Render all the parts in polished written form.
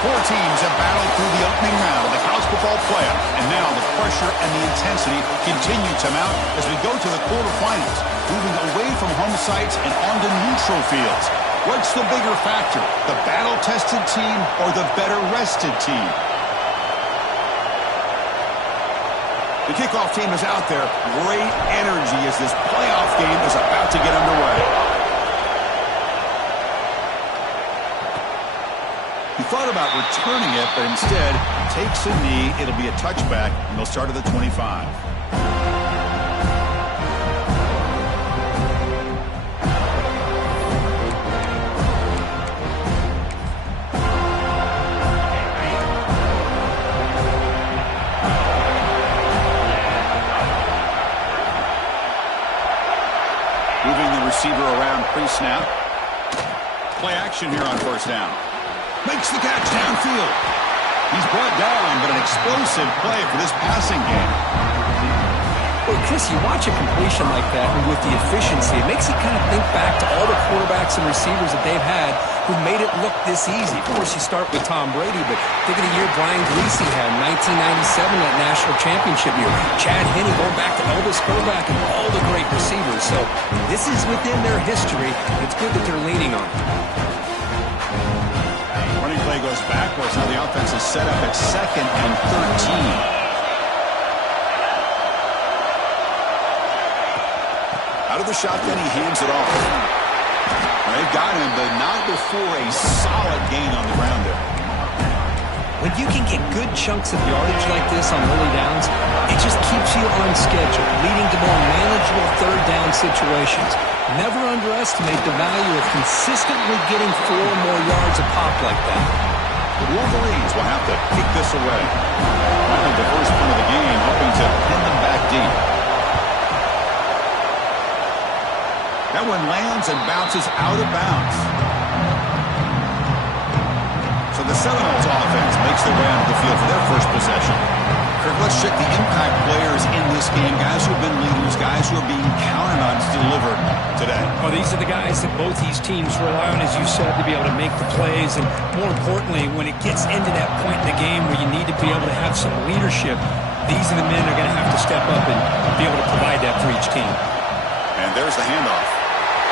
Four teams have battled through the opening round of the college football playoff, and now the pressure and the intensity continue to mount as we go to the quarterfinals, moving away from home sites and onto neutral fields. What's the bigger factor, the battle-tested team or the better-rested team? The kickoff team is out there. Great energy as this playoff game is about to get underway. He thought about returning it, but instead takes a knee. It'll be a touchback, and they'll start at the 25. Moving the receiver around pre-snap. Play action here on first down. Makes the catch downfield. He's brought down, but an explosive play for this passing game. Well, Chris, you watch a completion like that, and with the efficiency, it makes you kind of think back to all the quarterbacks and receivers that they've had who made it look this easy. Of course, you start with Tom Brady, but think of the year Brian Griese had in 1997, that national championship year. Chad Henne going back to Elvis Grbac and all the great receivers. So this is within their history. It's good that they're leaning on it. Running play goes backwards. Now the offense is set up at 2nd and 13. Out of the shotgun, he hands it off. They've got him, but not before a solid gain on the ground there. When you can get good chunks of yardage like this on early downs, it just keeps you on schedule, leading to more manageable third down situations. Never underestimate the value of consistently getting 4 or more yards a pop like that. The Wolverines will have to kick this away. Finally, the first punt of the game, hoping to pin them back deep. That one lands and bounces out of bounds. So the Seminoles offense makes their way onto the field for their first possession. Kirk, let's check the impact players in this game. Guys who have been leaders, guys who are being counted on to deliver today. Well, these are the guys that both these teams rely on, as you said, to be able to make the plays. And more importantly, when it gets into that point in the game where you need to be able to have some leadership, these are the men that are going to have to step up and be able to provide that for each team. And there's the handoff.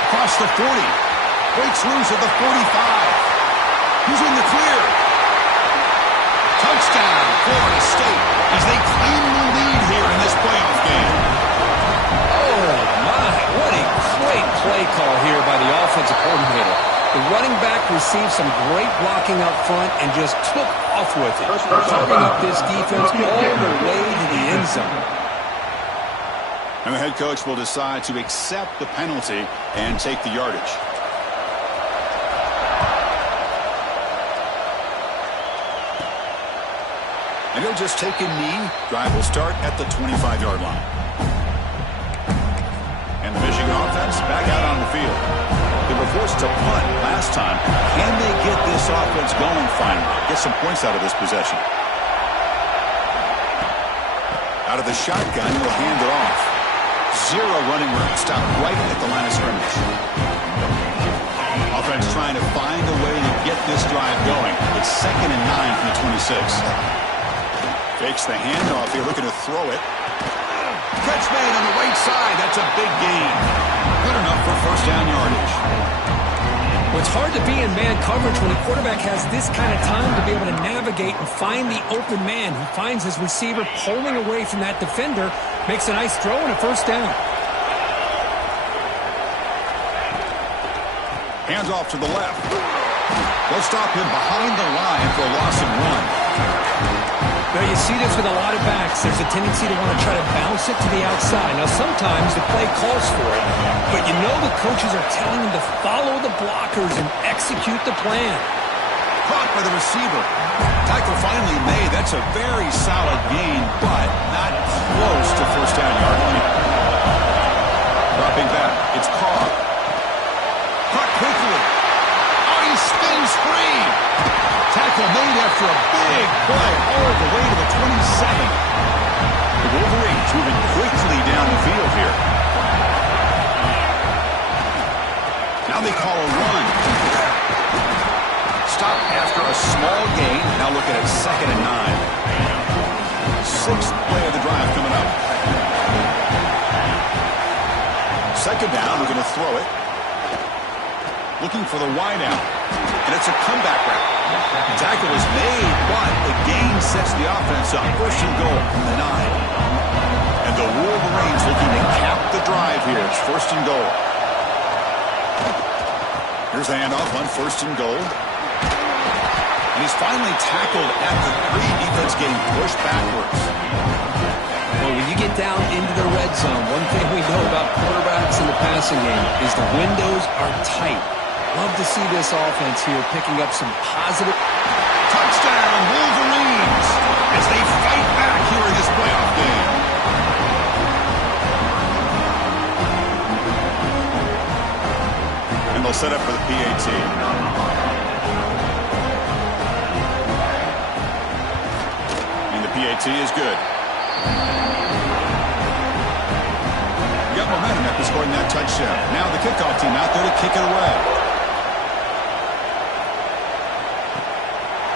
Across the 40. Breaks loose at the 45. Who's in the clear? Touchdown, Florida State, as they claim the lead here in this playoff game. Oh, my. What a great play call here by the offensive coordinator. The running back received some great blocking up front and just took off with it, carving up this defense all the way to the end zone. And the head coach will decide to accept the penalty and take the yardage. And he'll just take a knee. Drive will start at the 25-yard line. And the Michigan offense back out on the field. They were forced to punt last time. Can they get this offense going finally? Get some points out of this possession. Out of the shotgun, he'll hand it off. 0 running room. Stop right at the line of scrimmage. Offense trying to find a way to get this drive going. It's 2nd and 9 from the 26. Fakes the handoff here, looking to throw it. Catch made on the right side. That's a big gain. Good enough for first down yardage. Well, it's hard to be in man coverage when a quarterback has this kind of time to be able to navigate and find the open man. He finds his receiver pulling away from that defender, makes a nice throw and a first down. Hands off to the left. They'll stop him behind the line for a loss and run. Well, you see this with a lot of backs. There's a tendency to want to try to bounce it to the outside. Now, sometimes the play calls for it, but you know the coaches are telling them to follow the blockers and execute the plan. Caught by the receiver. Tackle finally made. That's a very solid gain, but not close to first down yardage. Dropping back. It's Carr. Caught quickly. Oh, he spins free. Tackle made after a big play all the way to the 27. The Wolverines moving quickly down the field here. Now they call a run. Stop after a small gain. Now looking at 2nd and 9. 6th play of the drive coming up. 2nd down, we're going to throw it. Looking for the wide out. And it's a comeback route. The tackle is made, but the gain sets the offense up. 1st and goal from the 9. And the Wolverines looking to cap the drive here. It's 1st and goal. Here's the handoff on 1st and goal. And he's finally tackled at the 3. Defense getting pushed backwards. Well, when you get down into the red zone, one thing we know about quarterbacks in the passing game is the windows are tight. Love to see this offense here picking up some positive. Touchdown, Wolverines, as they fight back here in this playoff game. And they'll set up for the PAT. And the PAT is good. You got momentum after scoring that touchdown. Now the kickoff team out there to kick it away.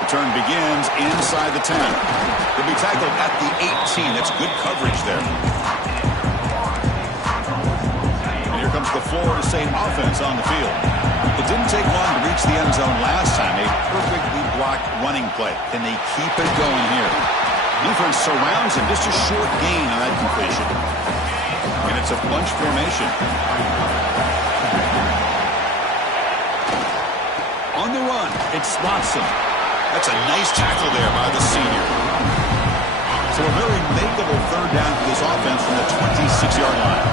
Return begins inside the 10. He'll be tackled at the 18. That's good coverage there. And here comes the Florida State offense on the field. It didn't take long to reach the end zone last time. A perfectly blocked running play. Can they keep it going here? Defense surrounds him. Just a short gain on that completion. And it's a bunch formation. On the run, it's Watson. That's a nice tackle there by the senior. So a very makeable 3rd down for this offense from the 26-yard line.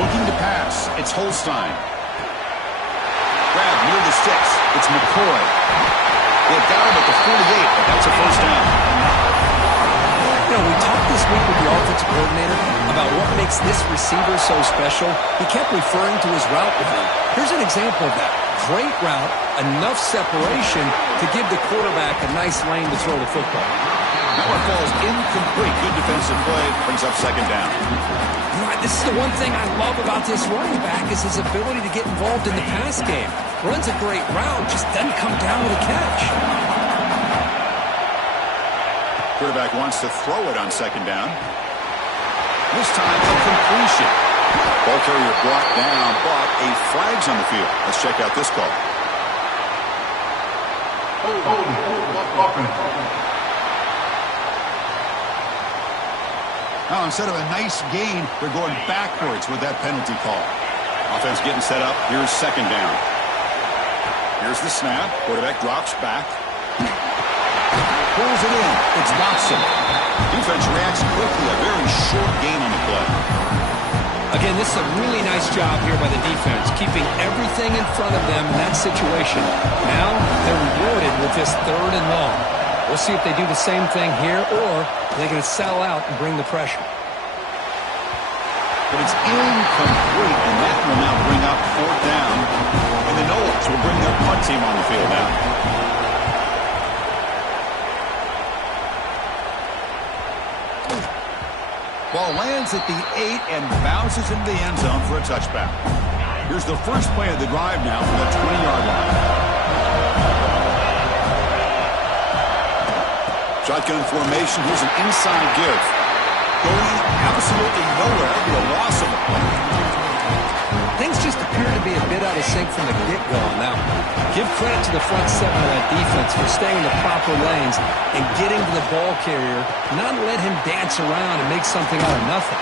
Looking to pass, it's Holstein. Grab near the sticks, it's McCoy. They've got him at the 48, but that's a 1st down. You know, we talked this week with the offensive coordinator about what makes this receiver so special. He kept referring to his route running. Here's an example of that. Great route, enough separation to give the quarterback a nice lane to throw the football. That one falls incomplete. Good defensive play. Brings up 2nd down. Right, this is the one thing I love about this running back is his ability to get involved in the pass game. Runs a great route, just doesn't come down with a catch. Quarterback wants to throw it on 2nd down. This time a completion. Ball carrier brought down, but a flag's on the field. Let's check out this call. Now, instead of a nice gain, they're going backwards with that penalty call. Offense getting set up. Here's 2nd down. Here's the snap. Quarterback drops back. Pulls it in. It's Watson. Defense reacts quickly. A very short gain on the play. Again, this is a really nice job here by the defense, keeping everything in front of them in that situation. Now, they're rewarded with this 3rd and long. We'll see if they do the same thing here, or they're going to settle out and bring the pressure. But it's incomplete, and that will now bring up 4th down. And the Noles will bring their punt team on the field now. Ball lands at the 8 and bounces into the end zone for a touchback. Here's the first play of the drive now from the 20-yard line. Shotgun formation. Here's an inside give. Going absolutely nowhere. That'll be a loss of a play. Things just appear to be a bit out of sync from the get-go on that one. Give credit to the front 7 of that defense for staying in the proper lanes and getting to the ball carrier, not let him dance around and make something out of nothing.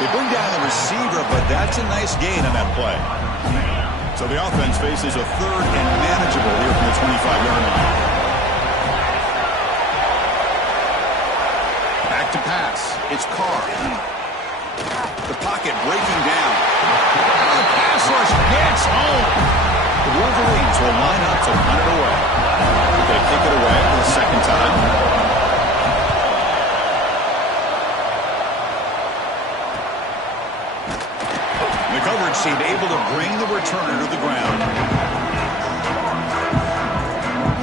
They bring down the receiver, but that's a nice gain on that play. So the offense faces a 3rd and manageable here from the 25-yard line. Back to pass. It's Carr. The pocket breaking down. The pass rush gets home. The Wolverines will line up to punt it away. They kick it away for the 2nd time. The coverage team able to bring the returner to the ground.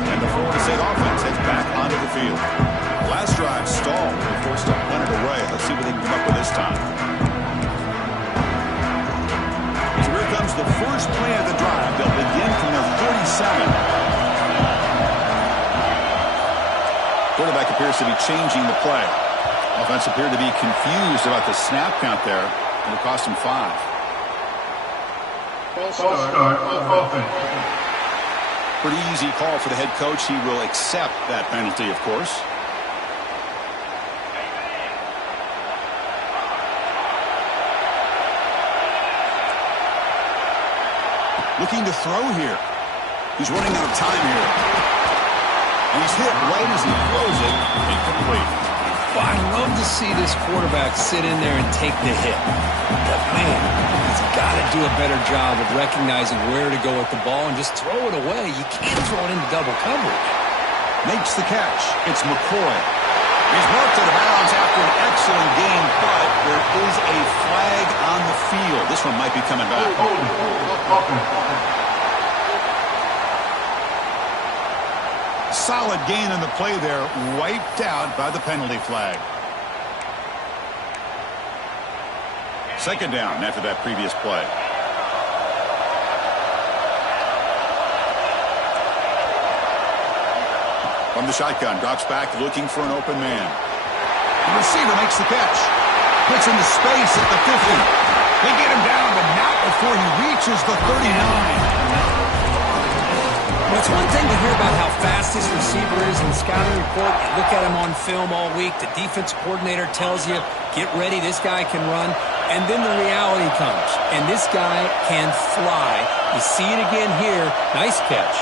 And the Florida State offense heads back onto the field. Last drive stalled. They forced to punt it away. Let's see what they can come up with this time. So here comes the first play of the drive. They'll begin from their 47. quarterback appears to be changing the play. Offense appeared to be confused about the snap count there, and it cost him 5. Pretty easy call for the head coach. He will accept that penalty, of course. Looking to throw here. He's running out of time here. And he's hit right as he throws it. Incomplete. Well, I love to see this quarterback sit in there and take the hit. But, man, he's got to do a better job of recognizing where to go with the ball and just throw it away. You can't throw it into double coverage. Makes the catch. It's McCoy. He's marked out of bounds after an excellent game, but there is a flag on the field. This one might be coming back. Solid gain on the play there, wiped out by the penalty flag. Second down after that previous play. From the shotgun, drops back looking for an open man. The receiver makes the catch. Puts into space at the 50. They get him down, but not before he reaches the 39. Well, it's one thing to hear about how fast this receiver is in the scouting report. You look at him on film all week. The defense coordinator tells you, get ready, this guy can run. And then the reality comes, and this guy can fly. You see it again here. Nice catch.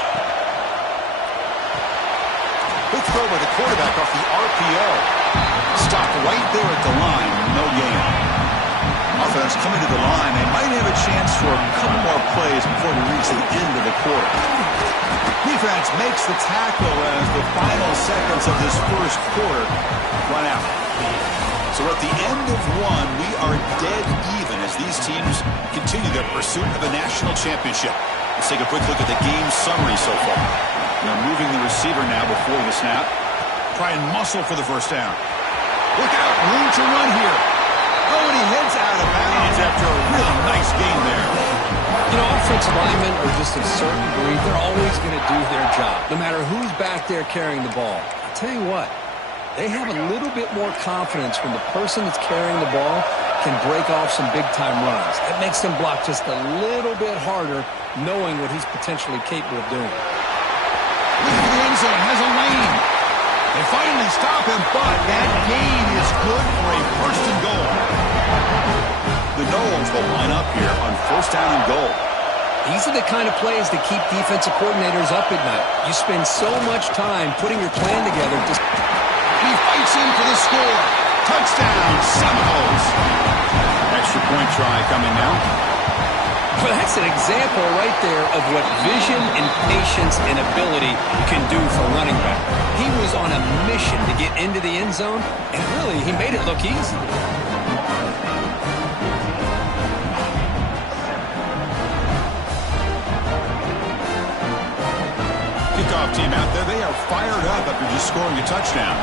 Quick throw by the quarterback off the RPO. Stopped right there at the line. No gain. Offense coming to the line. They might have a chance for a couple more plays before we reach the end of the quarter. Defense makes the tackle as the final seconds of this first quarter run out. So at the end of one, we are dead even as these teams continue their pursuit of a national championship. Let's take a quick look at the game summary so far. They're moving the receiver now before the snap. Try and muscle for the first down. Look out, room to run here. Oh, and he heads out of bounds after a really nice game there. You know, offensive linemen are just a certain breed. They're always going to do their job, no matter who's back there carrying the ball. I'll tell you what, they have a little bit more confidence when the person that's carrying the ball can break off some big-time runs. That makes them block just a little bit harder, knowing what he's potentially capable of doing. Into the end zone, has a lane. They finally stop him, but that gain is good for a first and goal. The Noles will line up here on first down and goal. These are the kind of plays that keep defensive coordinators up at night. You spend so much time putting your plan together. He fights in for the score. Touchdown, Seminoles. Extra point try coming now. Well, that's an example right there of what vision and patience and ability can do for a running back. He was on a mission to get into the end zone, and really, he made it look easy. Kickoff team out there, they are fired up after just scoring a touchdown.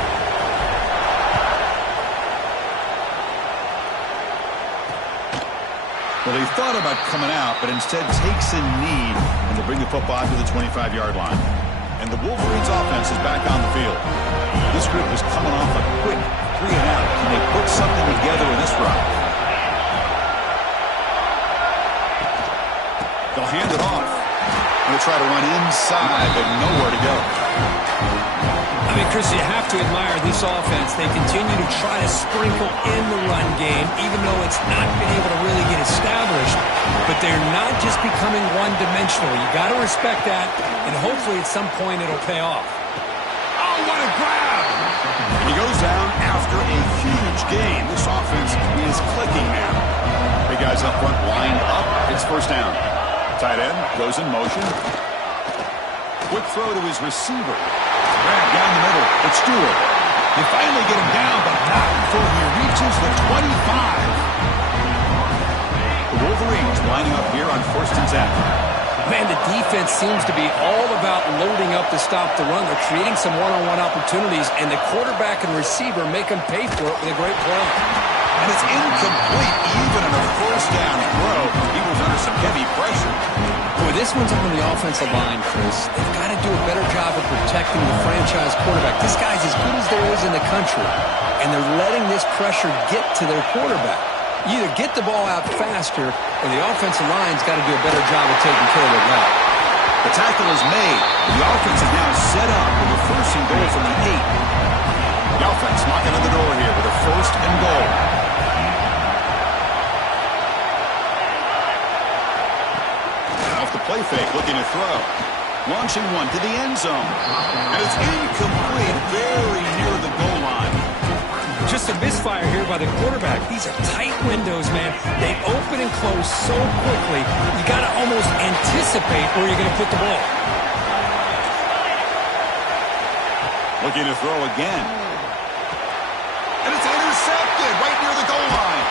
Well, he thought about coming out, but instead takes a knee, and they bring the football to the 25-yard line. And the Wolverines' offense is back on the field. This group is coming off a quick 3-and-out. Can they put something together in this run? They'll hand it off. They'll try to run inside, but nowhere to go. I mean, Chris, you have to admire this offense. They continue to try to sprinkle in the run game, even though it's not been able to really get established. But they're not just becoming one-dimensional. You got to respect that, and hopefully at some point it'll pay off. Oh, what a grab! And he goes down after a huge gain. This offense is clicking now. Big guys up front lined up. It's first down. Tight end goes in motion. Quick throw to his receiver. Grab down the middle. It's Stewart. They finally get him down, but not before he reaches the 25. The Wolverines lining up here on first and 10. Man, the defense seems to be all about loading up to stop the run. They're creating some one-on-one opportunities, and the quarterback and receiver make them pay for it with a great play. And it's incomplete even on a first down throw. He was under some heavy pressure. Boy, But this one's on the offensive line, Chris. They've got to do a better job of protecting the franchise quarterback. This guy's as good as there is in the country, and they're letting this pressure get to their quarterback. You either get the ball out faster, or the offensive line's got to do a better job of taking care of their guy. The tackle is made. The offense is now set up with a first and goal from the 8. The offense knocking on the door here with a first and goal. Off the play fake, looking to throw. Launching one to the end zone. And it's incomplete, very near the goal line. Just a misfire here by the quarterback. These are tight windows, man. They open and close so quickly, you got to almost anticipate where you're going to put the ball. Looking to throw again. And it's intercepted right near the goal line.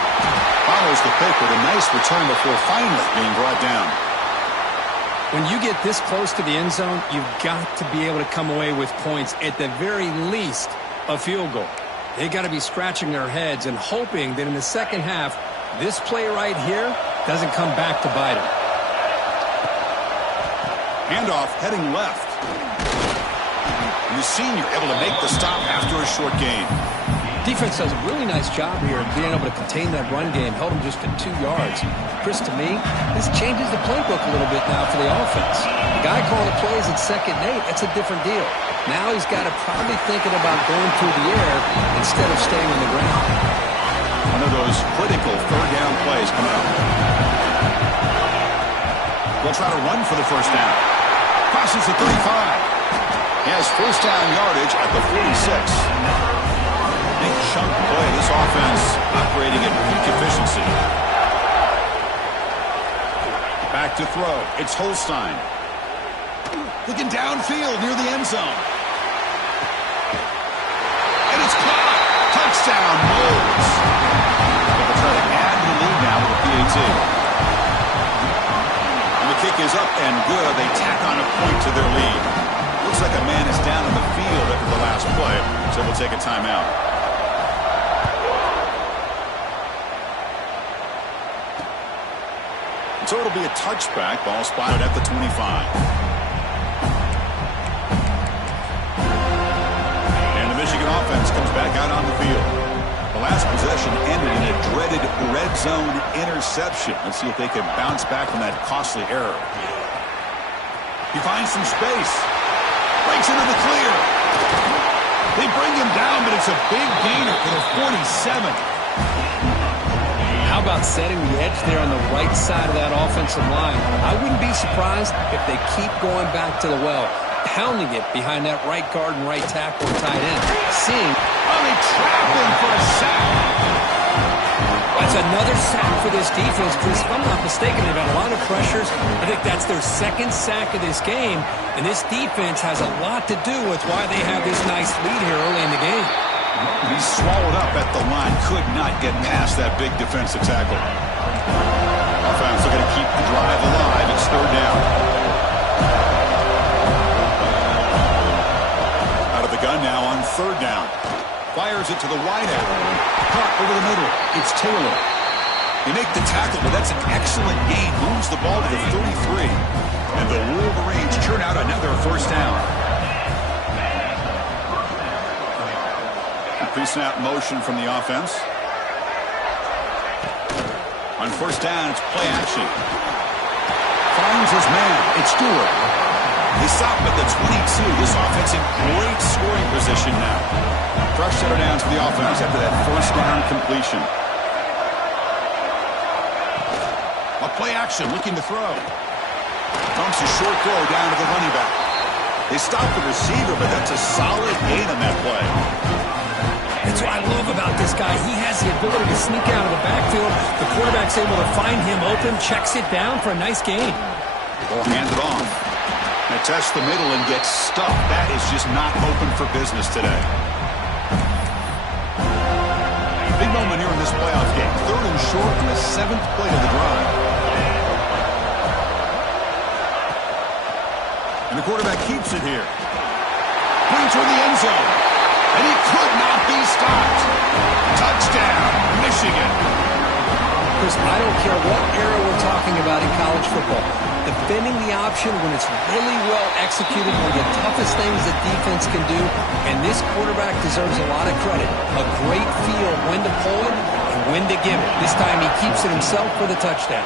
Follows the pick with a nice return before finally being brought down. When you get this close to the end zone, you've got to be able to come away with points, at the very least, a field goal. They got to be scratching their heads and hoping that in the second half, this play right here doesn't come back to bite them. Handoff heading left. And the senior able to make the stop after a short gain. Defense does a really nice job here of being able to contain that run game, held them just at 2 yards. Chris, to me, this changes the playbook a little bit now for the offense. The guy calling the plays at 2nd and 8, that's a different deal. Now he's got to probably thinking about going through the air instead of staying on the ground. One of those critical third down plays coming up. They'll try to run for the first down. Crosses the 35. He has first down yardage at the 46. Big chunk play. This offense operating at peak efficiency. Back to throw. It's Holstein. Looking downfield near the end zone. And it's caught. Touchdown, Moles. They'll try to add to the lead now with a PAT. And the kick is up and good. They tack on a point to their lead. Looks like a man is down in the field after the last play, so we'll take a timeout. So it'll be a touchback. Ball spotted at the 25. And the Michigan offense comes back out on the field. The last possession ended in a dreaded red zone interception. Let's see if they can bounce back from that costly error. He finds some space. Breaks into the clear. They bring him down, but it's a big gainer for the 47. How about setting the edge there on the right side of that offensive line? I wouldn't be surprised if they keep going back to the well, pounding it behind that right guard and right tackle and tight end. Seeing, they trap him for a sack. That's another sack for this defense, Chris. If I'm not mistaken, they've had a lot of pressures. I think that's their second sack of this game, and this defense has a lot to do with why they have this nice lead here early in the game. He's swallowed up at the line. Could not get past that big defensive tackle. Offense looking to keep the drive alive. It's third down. Out of the gun now on third down. Fires it to the wideout. Caught over the middle. It's Taylor. They make the tackle, but that's an excellent gain. Moves the ball to the 33. And the Wolverines churn out another first down. Pre-snap motion from the offense. On first down, it's play action. Finds his man. It's Stewart. They stop at the 22. This offense in great scoring position now. Fresh set downs for the offense after that first down completion. A play action, looking to throw. Dumps a short throw down to the running back. They stop the receiver, but that's a solid gain on that play. That's what I love about this guy. He has the ability to sneak out of the backfield. The quarterback's able to find him open, checks it down for a nice gain. Or hand it off. And tests the middle and gets stuffed. That is just not open for business today. Big moment here in this playoff game. Third and short in the 7th play of the drive. And the quarterback keeps it here. Putting toward the end zone. And he could not be stopped. Touchdown, Michigan. Chris, I don't care what era we're talking about in college football. defending the option when it's really well executed, one of the toughest things that defense can do, and this quarterback deserves a lot of credit. A great feel of when to pull it and when to give it. This time he keeps it himself for the touchdown.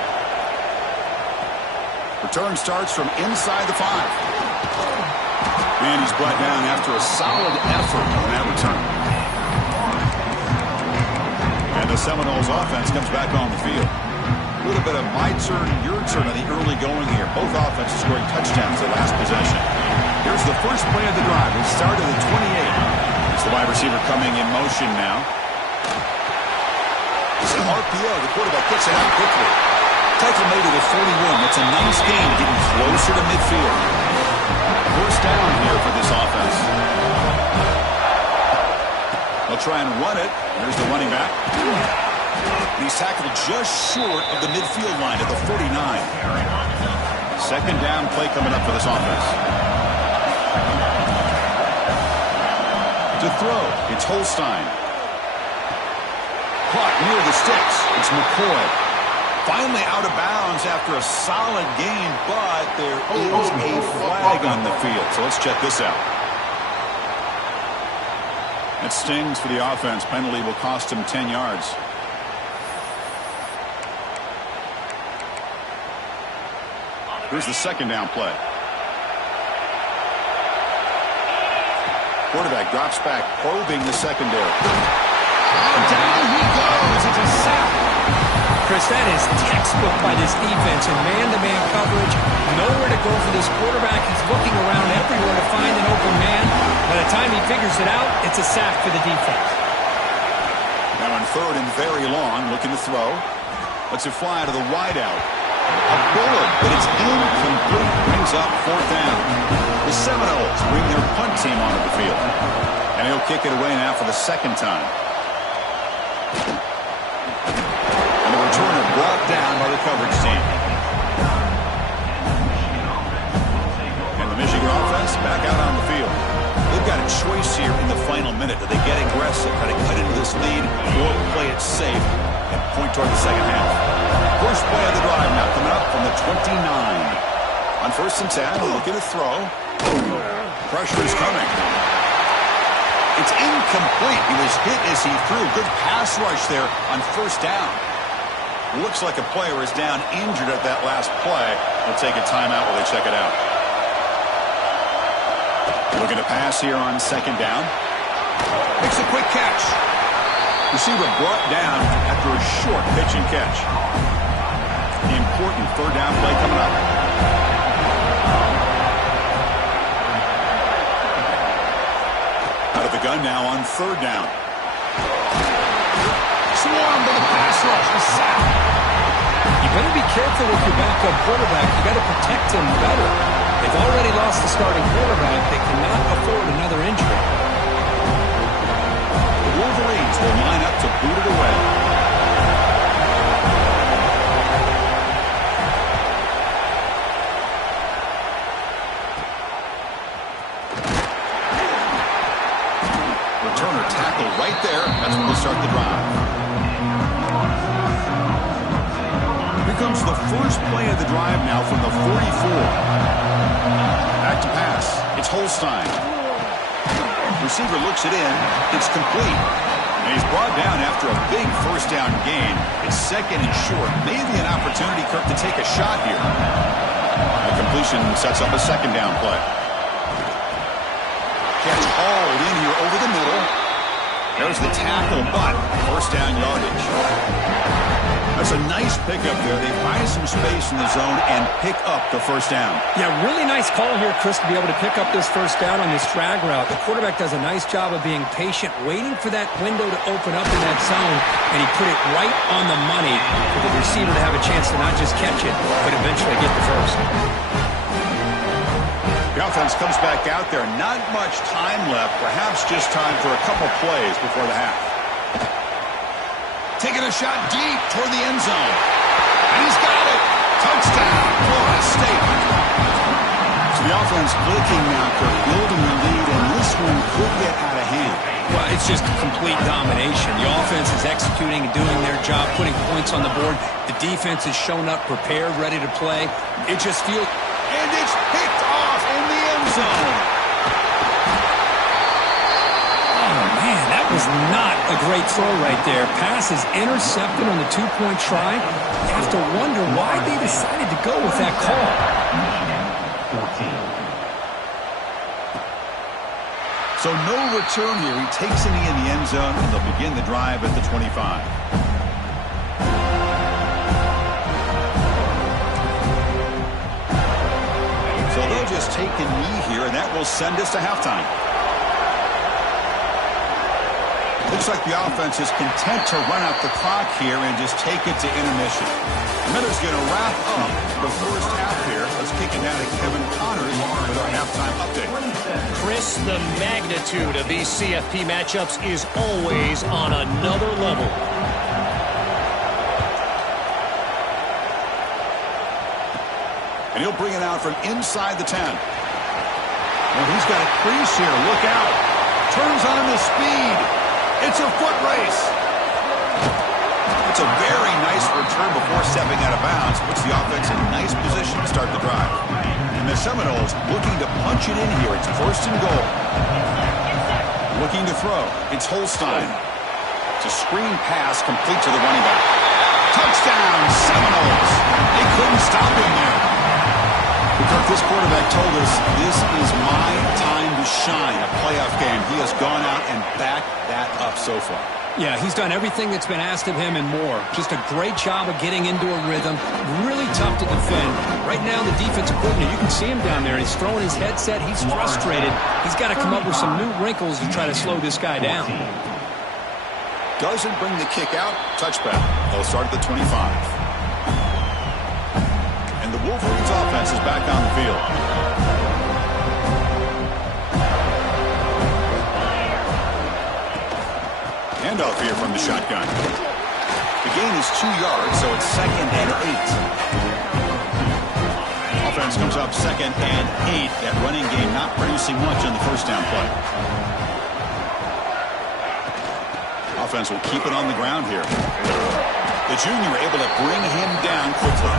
Return starts from inside the 5. And he's brought down after a solid effort on that return. And the Seminoles offense comes back on the field. A little bit of my turn, your turn on the early going here. Both offenses scoring touchdowns at last possession. Here's the first play of the drive. It started at the 28. It's the wide receiver coming in motion now. It's an RPO. The quarterback gets it out quickly. Tackle made it at 41. That's a nice gain, getting closer to midfield. First down here for this offense. They'll try and run it. Here's the running back. He's tackled just short of the midfield line at the 49. Second down play coming up for this offense. To throw, it's Holstein. Caught near the sticks. It's McCoy. Finally out of bounds after a solid game, but there is a flag on the field. So let's check this out. That stings for the offense. Penalty will cost him 10 yards. Here's the second down play. Quarterback drops back, probing the secondary. Down he goes. It's a sack. Chris, that is textbook by this defense in man-to-man coverage. Nowhere to go for this quarterback. He's looking around everywhere to find an open man. By the time he figures it out, it's a sack for the defense. Now on third and very long, looking to throw. Lets it fly to the wideout. A bullet, but it's incomplete. Brings up fourth down. The Seminoles bring their punt team onto the field. And he'll kick it away now for the second time. And the returner brought down by the coverage team. And the Michigan offense back out on the field. They've got a choice here in the final minute. Do they get aggressive, try to cut into this lead, or play it safe and point toward the second half? First play of the drive now coming up from the 29. On first and 10, looking to throw. Pressure is coming. It's incomplete. He was hit as he threw. Good pass rush there on first down. Looks like a player is down injured at that last play. They'll take a timeout while they check it out. Looking to pass here on second down. Makes a quick catch. Receiver brought down after a short pitch and catch. The important third down play coming up. Out of the gun now on third down. Swarmed by the pass rush. A sack. You better be careful with your backup quarterback. You got to protect him better. They've already lost the starting quarterback. They cannot afford another injury. The Wolverines will line up to boot it away. Returner tackle right there. That's when we'll start the drive. Here comes the first play of the drive now from the 44. Back to pass. It's Holstein. Receiver looks it in. It's complete. And he's brought down after a big first down gain. It's second and short. Maybe an opportunity, Kirk, to take a shot here. The completion sets up a second down play. Catch hauled in here over the middle. There's the tackle, but first down yardage. That's a nice pickup there. They find some space in the zone and pick up the first down. Yeah, really nice call here, Chris, to be able to pick up this first down on this drag route. The quarterback does a nice job of being patient, waiting for that window to open up in that zone, and he put it right on the money for the receiver to have a chance to not just catch it, but eventually get the first. The offense comes back out there. Not much time left. Perhaps just time for a couple plays before the half. Taking a shot deep toward the end zone. And he's got it. Touchdown, Florida State. So The offense clicking now, Kirk, building the lead, and this one could get out of hand. Well, it's just complete domination. The offense is executing and doing their job, putting points on the board. The defense has shown up, prepared, ready to play. It just feels... And it's picked off in the end zone. Oh, man, that was not a great throw right there. Pass is intercepted on the two-point try. You have to wonder why they decided to go with that call. 14. So no return here. He takes it in the end zone, and they'll begin the drive at the 25. So they'll just take a knee here, and that will send us to halftime. Looks like the offense is content to run out the clock here and just take it to intermission. Miller's going to wrap up the first half here. Let's kick it down to Kevin Connors with our halftime update. Chris, the magnitude of these CFP matchups is always on another level. And he'll bring it out from inside the 10. Well, he's got a crease here. Look out. Turns on the speed. It's a foot race. It's a very nice return before stepping out of bounds. Puts the offense in nice position to start the drive. And the Seminoles looking to punch it in here. It's first and goal. Looking to throw. It's Holstein. It's a screen pass complete to the running back. Touchdown, Seminoles. They couldn't stop him there. Because this quarterback told us this is my time to shine, a playoff game. He has gone out and backed that up so far. Yeah, he's done everything that's been asked of him and more. Just a great job of getting into a rhythm. Really tough to defend. Right now, the defensive coordinator, you can see him down there. He's throwing his headset. He's frustrated. He's got to come up with some new wrinkles to try to slow this guy down. Doesn't bring the kick out. Touchback. They'll start at the 25. And the Wolverines offense is back on the field. Handoff here from the shotgun. The gain is 2 yards, so it's 2nd and 8. Offense comes up 2nd and 8. That running game not producing much on the first down play. Offense will keep it on the ground here. The junior able to bring him down quickly.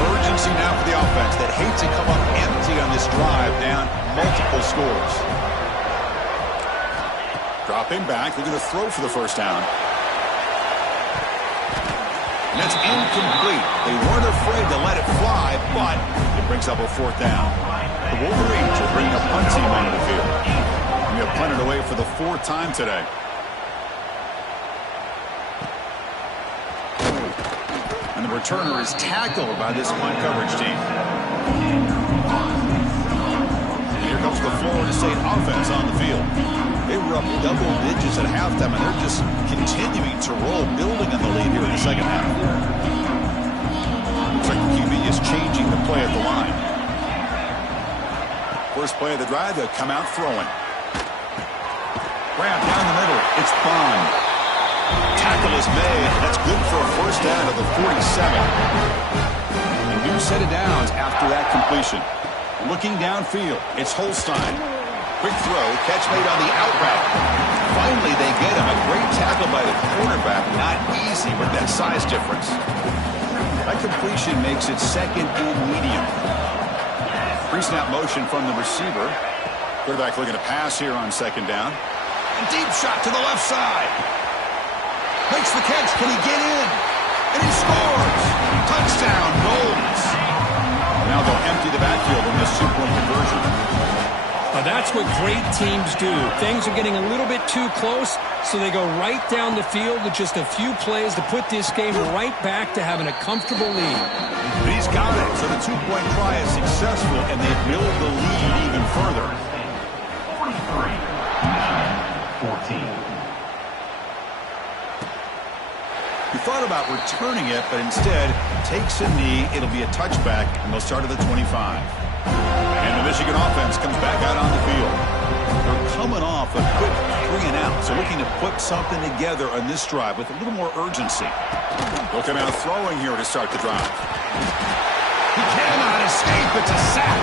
Urgency now for the offense that hates to come up empty on this drive, down multiple scores. Dropping back, they're going to throw for the first down. And that's incomplete. They weren't afraid to let it fly, but it brings up a 4th down. The Wolverines will bring a punt team onto the field. We have punted away for the 4th time today. And the returner is tackled by this punt coverage team. And here comes the Florida State offense on the field. They were up double digits at halftime, and they're just continuing to roll, building on the lead here in the second half. Looks like the QB is changing the play at the line. First play of the drive, they'll come out throwing. Grab down the middle. It's Bond. Tackle is made. That's good for a first down of the 47. A new set of downs after that completion. Looking downfield, it's Holstein. Quick throw, catch made on the out route. Finally, they get him. A great tackle by the quarterback. Not easy with that size difference. That completion makes it 2nd and medium. Pre-snap motion from the receiver. Quarterback looking to pass here on 2nd down. A deep shot to the left side. Makes the catch. Can he get in? And he scores. Touchdown, Noles. Now they'll empty the backfield in this 2-point conversion. That's what great teams do. Things are getting a little bit too close, so they go right down the field with just a few plays to put this game right back to having a comfortable lead. But he's got it, so the 2-point try is successful, and they build the lead even further. 43-14. He thought about returning it, but instead takes a knee. It'll be a touchback, and they'll start at the 25. And the Michigan offense comes back out on the field. They're coming off a quick 3-and-out, so looking to put something together on this drive with a little more urgency. They'll come out throwing here to start the drive. He cannot escape. It's a sack.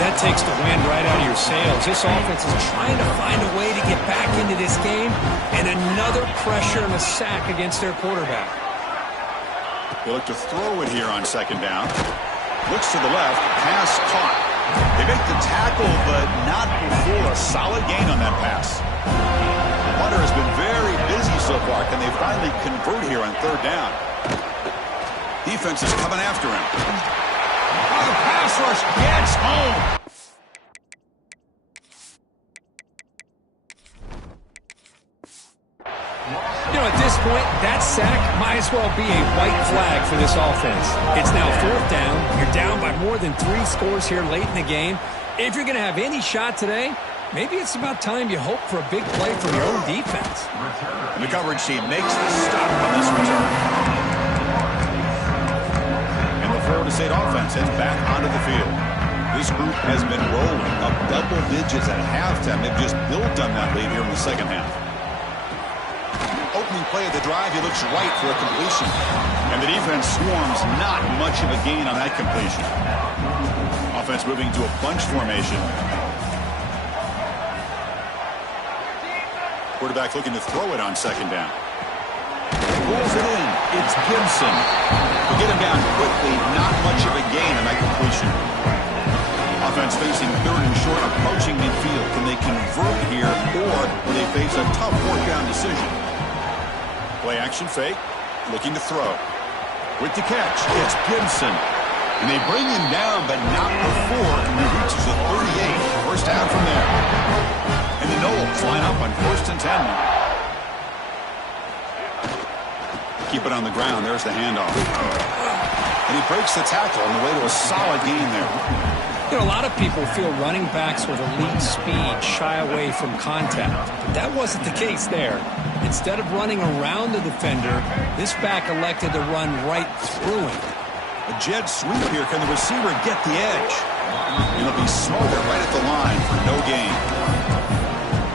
That takes the wind right out of your sails. This offense is trying to find a way to get back into this game, and another pressure and a sack against their quarterback. They look to throw it here on second down. Looks to the left. Pass caught. They make the tackle, but not before a solid gain on that pass. Hunter has been very busy so far. Can they finally convert here on third down? Defense is coming after him. Oh, the pass rush gets home. You know, at this point, that sack might as well be a white flag for this offense. It's now fourth down. You're down by more than 3 scores here late in the game. If you're going to have any shot today, maybe it's about time you hope for a big play from your own defense. And the coverage team makes the stop on this return. And the Florida State offense heads back onto the field. This group has been rolling up double digits at halftime. They've just built on that lead here in the second half. Opening play of the drive, he looks right for a completion. And the defense swarms, not much of a gain on that completion. Offense moving to a bunch formation. Quarterback looking to throw it on second down. Pulls it in. It's Gibson. We'll get him down quickly. Not much of a gain on that completion. Offense facing third and short, approaching midfield. Can they convert here, or will they face a tough fourth down decision? Play action fake, looking to throw. With the catch, it's Gibson. And they bring him down, but not before he reaches the 38. First down from there. And the Knowles line up on 1st and 10. Keep it on the ground. There's the handoff. And he breaks the tackle on the way to a solid gain there. You know, a lot of people feel running backs with elite speed shy away from contact. But that wasn't the case there. Instead of running around the defender, this back elected to run right through him. A jet sweep here. Can the receiver get the edge? It'll be smothered right at the line for no gain.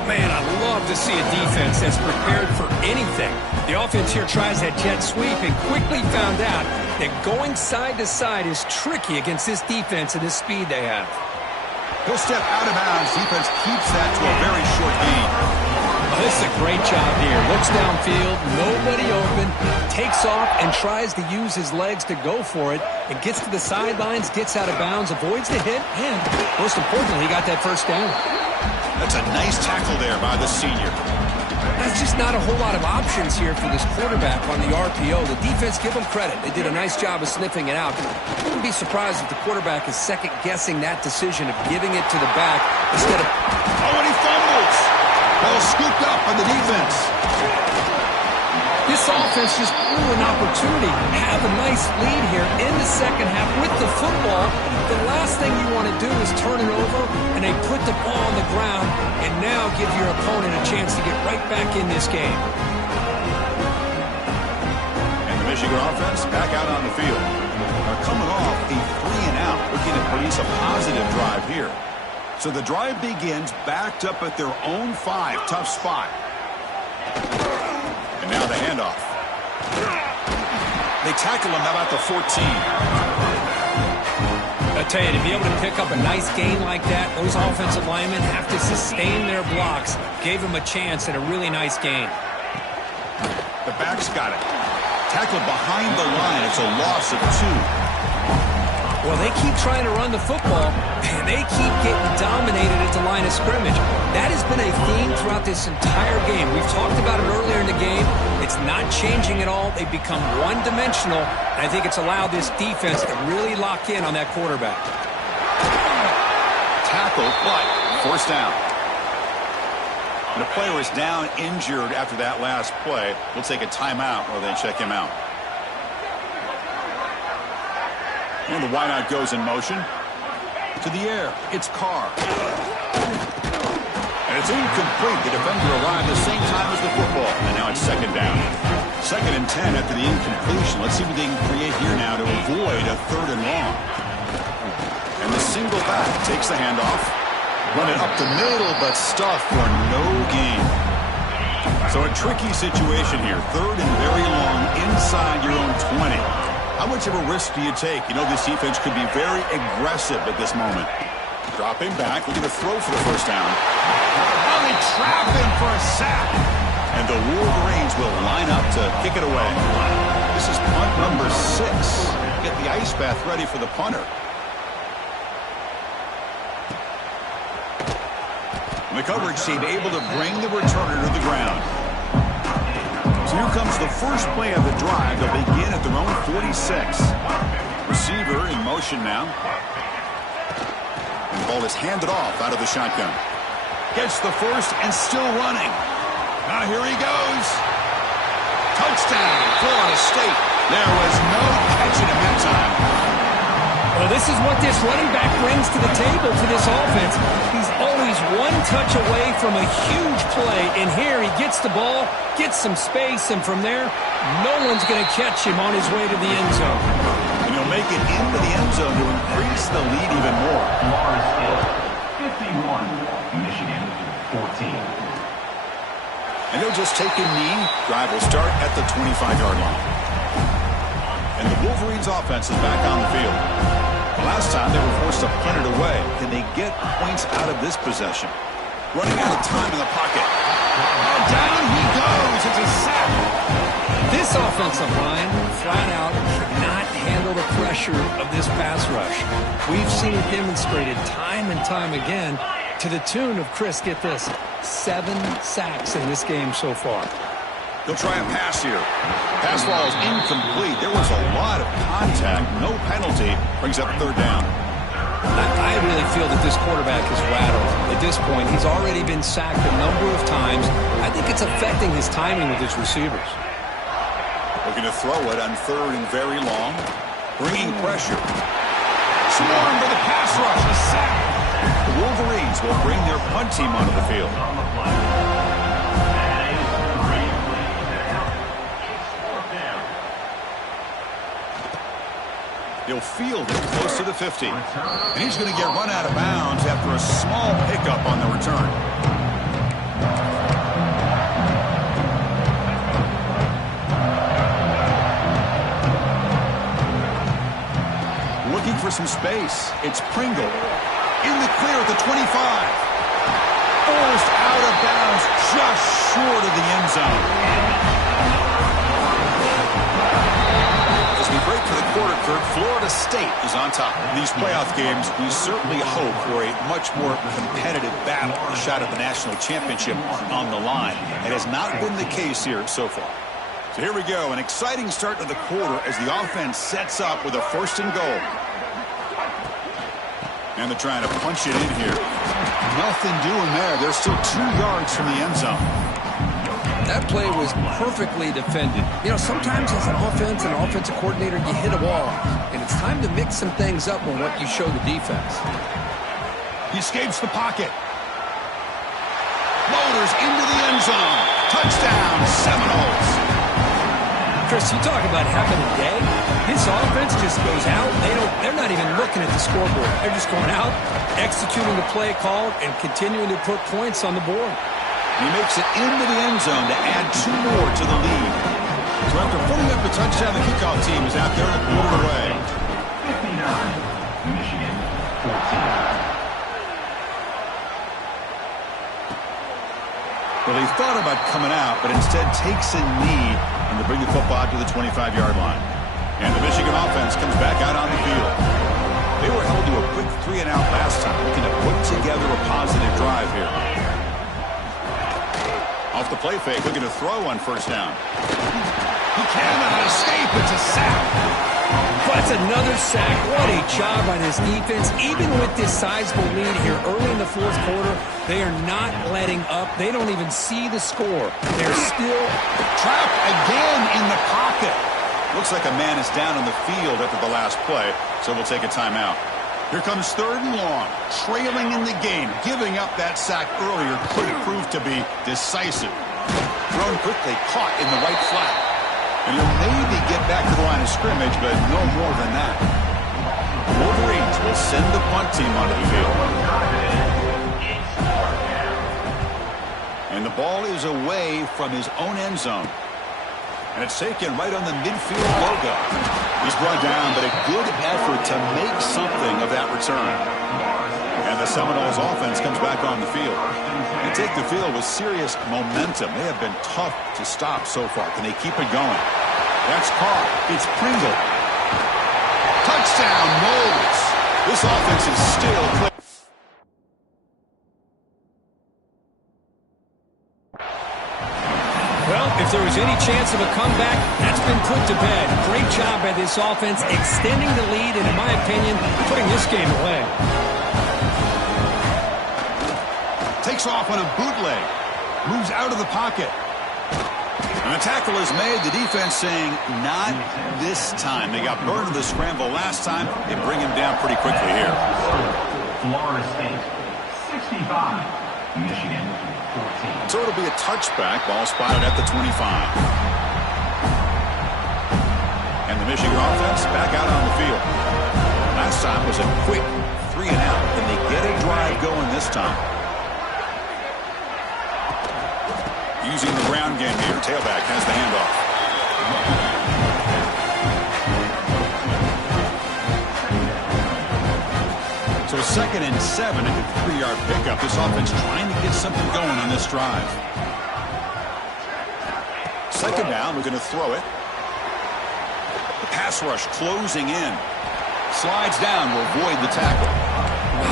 Man, I love to see a defense that's prepared for anything. The offense here tries that jet sweep and quickly found out that going side to side is tricky against this defense and this speed they have. He'll step out of bounds. Defense keeps that to a very short gain. Oh, this is a great job here. Looks downfield, nobody open, takes off and tries to use his legs to go for it. It gets to the sidelines, gets out of bounds, avoids the hit, and most importantly, he got that first down. That's a nice tackle there by the senior. That's just not a whole lot of options here for this quarterback on the RPO. The defense, give them credit. They did a nice job of sniffing it out. I wouldn't be surprised if the quarterback is second-guessing that decision of giving it to the back instead of... Oh, and he fumbles! Ball scooped up on the defense. This offense just blew an opportunity. Have a nice lead here in the second half with the football. The last thing you want to do is turn it over, and they put the ball on the ground and now give your opponent a chance to get right back in this game. And the Michigan offense back out on the field. They're coming off a 3-and-out, looking to produce a positive drive here. So the drive begins backed up at their own 5. Tough spot. And now the handoff. They tackle him about the 14. I tell you, to be able to pick up a nice gain like that, those offensive linemen have to sustain their blocks. Gave him a chance at a really nice gain. The back's got it. Tackled behind the line. It's a loss of 2. Well, they keep trying to run the football, and they keep getting dominated at the line of scrimmage. That has been a theme throughout this entire game. We've talked about it earlier in the game. It's not changing at all. They've become one-dimensional, and I think it's allowed this defense to really lock in on that quarterback. Tackle, but forced down. And the player is down injured after that last play. We'll take a timeout while they check him out. And the wideout goes in motion. To the air. It's Carr. And it's incomplete. The defender arrived the same time as the football. And now it's second down. 2nd and 10 after the incompletion. Let's see what they can create here now to avoid a 3rd and long. And the single back takes the handoff. Run it up the middle, but stuffed for no gain. So a tricky situation here. 3rd and very long inside your own 20. How much of a risk do you take? You know, this defense could be very aggressive at this moment. Dropping back, looking to throw for the first down. Oh, they trap him for a sack. And the Wolverines will line up to kick it away. This is punt number 6. Get the ice bath ready for the punter. And the coverage team able to bring the returner to the ground. So here comes the first play of the drive. They'll begin at their own 46. Receiver in motion now. And the ball is handed off out of the shotgun. Gets the first and still running. Now here he goes. Touchdown, Florida State. There was no catching him that time. Well, this is what this running back brings to the table to this offense. He's always one touch away from a huge play, and here he gets the ball, gets some space, and from there, no one's going to catch him on his way to the end zone. And he'll make it into the end zone to increase the lead even more. Florida State 51, Michigan 14. And they'll just take a knee. Drive will start at the 25-yard line. And the Wolverines offense is back on the field. Last time they were forced to punt it away. Can they get points out of this possession? Running out of time in the pocket. And down he goes. It's a sack. This offensive line, flat out, cannot handle the pressure of this pass rush. We've seen it demonstrated time and time again to the tune of, Chris, get this, 7 sacks in this game so far. They'll try a pass here. Pass ball is incomplete. There was a lot of contact. No penalty. Brings up third down. I really feel that this quarterback is rattled. At this point, he's already been sacked a number of times. I think it's affecting his timing with his receivers. Looking to throw it on third and very long. Bringing pressure. Swarmed by the pass rush. A sack. The Wolverines will bring their punt team onto the field. He'll field it close to the 50. And he's going to get run out of bounds after a small pickup on the return. Looking for some space. It's Pringle. In the clear at the 25. Forced out of bounds just short of the end zone. As we break for the quarter, Kurt, Florida State is on top. In these playoff games, we certainly hope for a much more competitive battle, a shot at the national championship on the line. It has not been the case here so far. So here we go, an exciting start to the quarter as the offense sets up with a first and goal. And they're trying to punch it in here. Nothing doing there. They're still 2 yards from the end zone. That play was perfectly defended. You know, sometimes as an offense and offensive coordinator, you hit a wall, and it's time to mix some things up on what you show the defense. He escapes the pocket. Loaders into the end zone. Touchdown, Seminoles. Chris, you talk about having a day. This offense just goes out. They're not even looking at the scoreboard. They're just going out, executing the play called, and continuing to put points on the board. He makes it into the end zone to add 2 more to the lead. So after putting up the touchdown, the kickoff team is out there to put it away. 59, Michigan 14. Well, he thought about coming out, but instead takes a knee and to bring the football out to the 25-yard line. And the Michigan offense comes back out on the field. They were held to a quick 3-and-out last time, looking to put together a positive drive here. Off the play fake, looking to throw on first down. He cannot escape. It's a sack. That's another sack. What a job by this defense. Even with this sizable lead here early in the fourth quarter, they are not letting up. They don't even see the score. They're still trapped again in the pocket. Looks like a man is down on the field after the last play, so we'll take a timeout. Here comes third and long, trailing in the game. Giving up that sack earlier could prove to be decisive. Thrown quickly, caught in the right flat. And he'll maybe get back to the line of scrimmage, but no more than that. The Wolverines will send the punt team onto the field. And the ball is away from his own end zone. And it's taken right on the midfield logo. He's brought down, but a good effort to make something of that return. And the Seminoles offense comes back on the field. They take the field with serious momentum. They have been tough to stop so far. Can they keep it going? That's caught. It's Pringle. Touchdown, Noles. This offense is still clear. Well, if there was any chance of a comeback, that's been put to bed. Great job by this offense extending the lead and, in my opinion, putting this game away. Takes off on a bootleg. Moves out of the pocket. And the tackle is made. The defense saying, not this time. They got burned in the scramble last time. They bring him down pretty quickly here. Florida State, 65. Michigan, 14. So it'll be a touchback. Ball spotted at the 25. And the Michigan offense back out on the field. Last time was a quick 3 and out. And they get a drive going this time. Using the ground game here. Tailback has the handoff. So 2nd and 7 at the 3-yard pickup. This offense trying to get something going on this drive. 2nd down. We're going to throw it. The pass rush closing in. Slides down. Will avoid the tackle.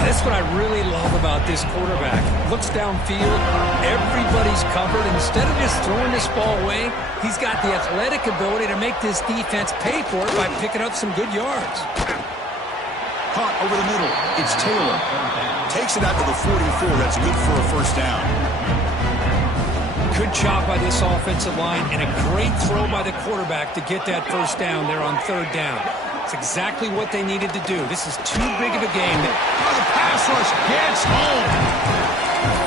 That's what I really love about this quarterback. Looks downfield, everybody's covered. Instead of just throwing this ball away, he's got the athletic ability to make this defense pay for it by picking up some good yards. Caught over the middle. It's Taylor. Takes it out to the 44. That's good for a 1st down. Good job by this offensive line and a great throw by the quarterback to get that 1st down there on 3rd down. It's exactly what they needed to do. This is too big of a game. The pass rush gets home.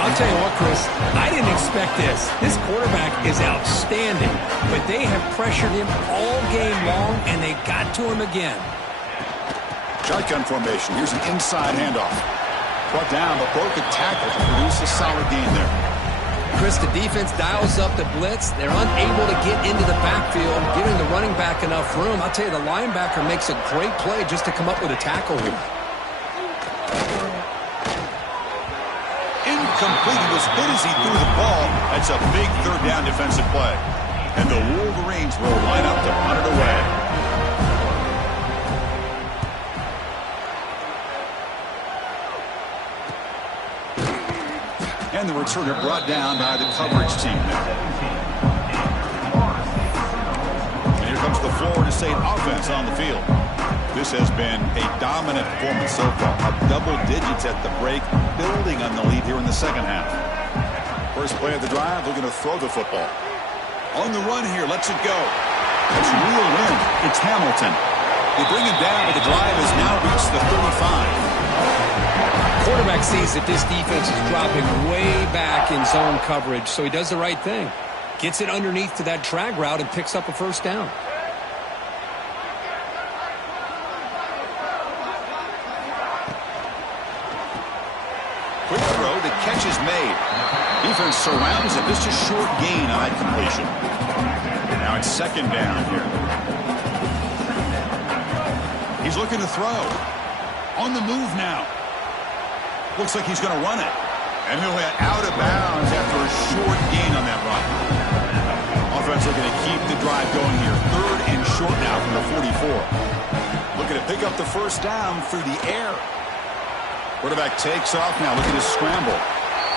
I'll tell you what, Chris, I didn't expect this. This quarterback is outstanding, but they have pressured him all game long, and they got to him again. Shotgun formation. Here's an inside handoff. Brought down, but broke a tackle to produce a solid gain there. Chris, the defense dials up the blitz. They're unable to get into the backfield, giving the running back enough room. I'll tell you, the linebacker makes a great play just to come up with a tackle here. Incomplete. He was hit as he threw the ball. That's a big 3rd down defensive play. And the Wolverines will line up to punt it away. And the returner brought down by the coverage team. And here comes the Florida State offense on the field. This has been a dominant performance so far. Up double digits at the break, building on the lead here in the 2nd half. First play of the drive, they're going to throw the football. On the run here, lets it go. That's real wind. It's Hamilton. They bring him down, but the drive has now reached the 35. Quarterback sees that this defense is dropping way back in zone coverage, so he does the right thing. Gets it underneath to that drag route and picks up a 1st down. Quick throw, the catch is made. Defense surrounds it. Just a short gain on that completion. Now it's 2nd down here. He's looking to throw. On the move now. Looks like he's going to run it. And he'll hit out of bounds after a short gain on that run. Offense looking to keep the drive going here. 3rd and short now from the 44. Looking to pick up the 1st down through the air. Quarterback takes off now, looking to scramble.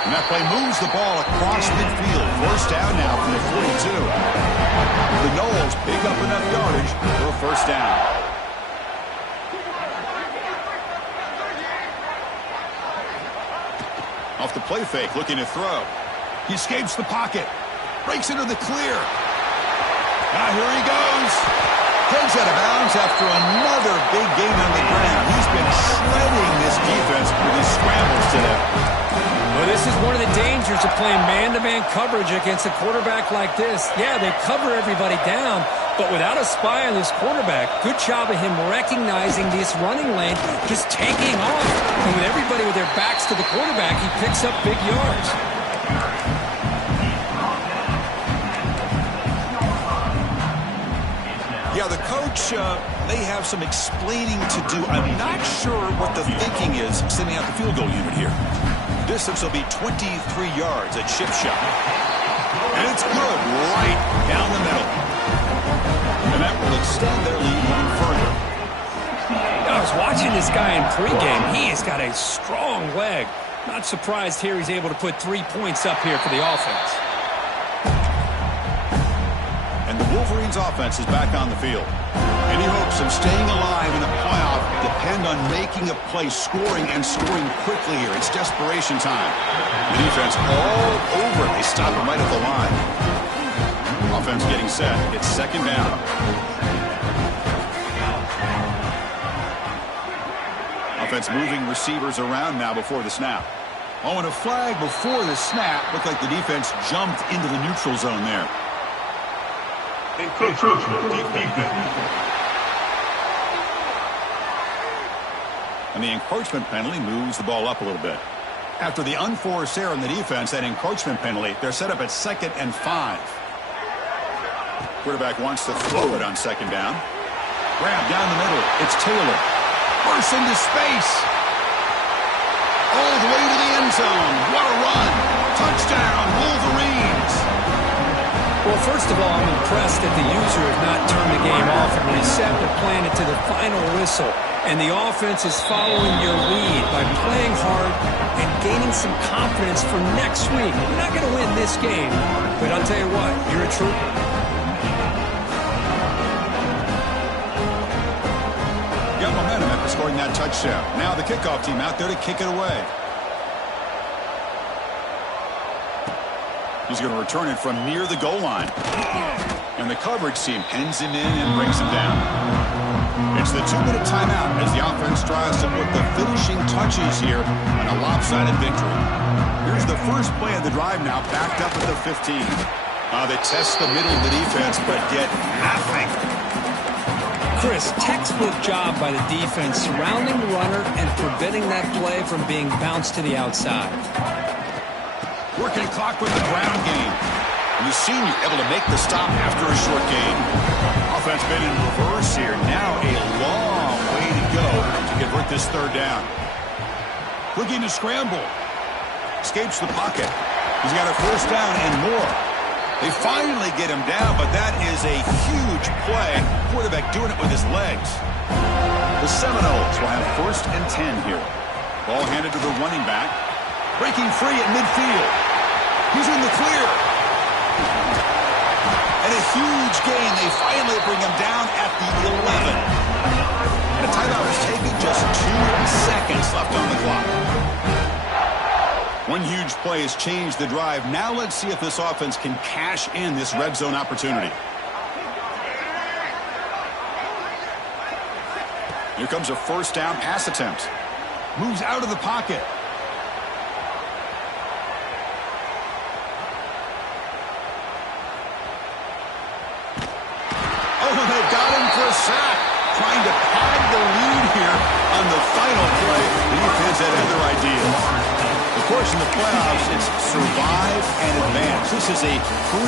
And that play moves the ball across midfield. 1st down now from the 42. The Noles pick up enough yardage for a 1st down. Off the play fake, looking to throw. He escapes the pocket. Breaks into the clear. Now here he goes. Heads out of bounds after another big gain on the ground. He's been shredding this defense with his scrambles today. Well, this is one of the dangers of playing man-to-man coverage against a quarterback like this. Yeah, they cover everybody down, but without a spy on this quarterback, good job of him recognizing this running lane, just taking off. And with everybody with their backs to the quarterback, he picks up big yards. Yeah, the coach they have some explaining to do. I'm not sure what the thinking is sending out the field goal unit here. Distance will be 23 yards at chip shot. And it's good right down the middle. And that will extend their lead even further. I was watching this guy in pregame. He has got a strong leg. Not surprised here he's able to put 3 points up here for the offense. And the Wolverines offense is back on the field. Any hopes of staying alive in the playoff depend on making a play, scoring, and scoring quickly here. It's desperation time. The defense all over. They stop him right at the line. Offense getting set. It's second down. Offense moving receivers around now before the snap. Oh, and a flag before the snap. Looked like the defense jumped into the neutral zone there. And the encroachment penalty moves the ball up a little bit. After the unforced error in the defense, that encroachment penalty, they're set up at 2nd and 5. Quarterback wants to throw it on second down. Grab down the middle. It's Taylor. Bursts into space. All the way to the end zone. What a run. Touchdown, Wolverines. Well, first of all, I'm impressed that the user has not turned the game off and reset the plan to the final whistle. And the offense is following your lead by playing hard and gaining some confidence for next week. You're not going to win this game, but I'll tell you what, you're a trooper. Got momentum after scoring that touchdown. Now the kickoff team out there to kick it away. He's going to return it from near the goal line. And the coverage team pins him in and brings him down. It's the 2-minute timeout as the offense tries to put the finishing touches here on a lopsided victory. Here's the first play of the drive now, backed up at the 15. They test the middle of the defense, but get nothing. Chris, textbook job by the defense surrounding the runner and preventing that play from being bounced to the outside. Working clock with the ground game. And the senior able to make the stop after a short gain. Offense been in reverse here. Now a long way to go to convert this third down. Looking to scramble. Escapes the pocket. He's got a first down and more. They finally get him down, but that is a huge play. Quarterback doing it with his legs. The Seminoles will have 1st and 10 here. Ball handed to the running back. Breaking free at midfield. He's in the clear. And a huge gain. They finally bring him down at the 11. And a timeout is taken, just 2 seconds left on the clock. One huge play has changed the drive. Now let's see if this offense can cash in this red zone opportunity. Here comes a first down pass attempt. Moves out of the pocket. Oh, they've got him for a sack. Trying to pad the lead here on the final play. The defense had other ideas. Of course, in the playoffs, it's survive and advance. This is a